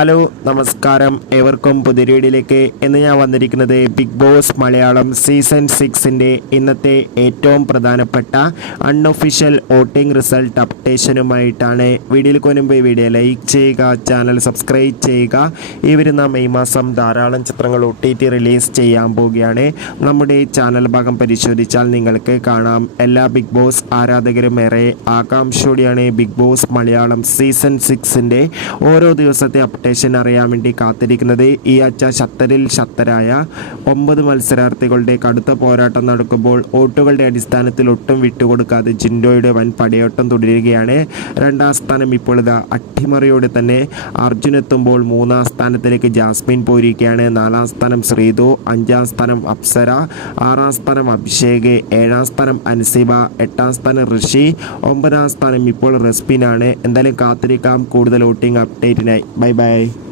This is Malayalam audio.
ഹലോ നമസ്കാരം. ഏവർക്കും പുതിരീടിലേക്ക് ഇന്ന് ഞാൻ വന്നിരിക്കുന്നത് ബിഗ് ബോസ് മലയാളം സീസൺ സിക്സിന്റെ ഇന്നത്തെ ഏറ്റവും പ്രധാനപ്പെട്ട അൺഒഫീഷ്യൽ വോട്ടിംഗ് റിസൾട്ട് അപ്ഡേഷനുമായിട്ടാണ്. വീഡിയോയിൽ കൊനുമ്പ് വീഡിയോ ലൈക്ക് ചെയ്യുക ചാനൽ സബ്സ്ക്രൈബ് ചെയ്യുക. ഈ വരുന്ന മെയ് മാസം ധാരാളം ചിത്രങ്ങൾ ഒ ടി ടി റിലീസ് ചെയ്യാൻ പോവുകയാണ്. നമ്മുടെ ചാനൽ ഭാഗം പരിശോധിച്ചാൽ നിങ്ങൾക്ക് കാണാം. എല്ലാ ബിഗ് ബോസ് ആരാധകരും ഏറെ ആകാംക്ഷയോടെയാണ് ബിഗ് ബോസ് മലയാളം സീസൺ സിക്സിന്റെ ഓരോ ദിവസത്തെ അപ്ഡേഷൻ അറിയാൻ വേണ്ടി കാത്തിരിക്കുന്നത് ഈ ആഴ്ച ശത്തരിൽ ശക്തരായ ഒമ്പത് മത്സരാർത്ഥികളുടെ കടുത്ത പോരാട്ടം നടക്കുമ്പോൾ വോട്ടുകളുടെ അടിസ്ഥാനത്തിൽ ഒട്ടും വിട്ടുകൊടുക്കാതെ ജിൻഡോയുടെ വൻ പടയോട്ടം തുടരുകയാണ്. രണ്ടാം സ്ഥാനം ഇപ്പോൾ ഇതാ അട്ടിമറിയോടെ തന്നെ അർജുൻ എത്തുമ്പോൾ മൂന്നാം സ്ഥാനത്തിലേക്ക് ജാസ്മിൻ പോയിരിക്കുകയാണ്. നാലാം സ്ഥാനം ശ്രീതു അഞ്ചാം സ്ഥാനം അപ്സര ആറാം സ്ഥാനം അഭിഷേക് ഏഴാം സ്ഥാനം അൻസിബ എട്ടാം സ്ഥാനം ഋഷി ഒമ്പതാം സ്ഥാനം ഇപ്പോൾ റെസ്പിനാണ് എന്തായാലും കാത്തിരിക്കാം. കൂടുതൽ വോട്ടിംഗ് അപ്ഡേറ്റിനായി. Bye bye. Okay.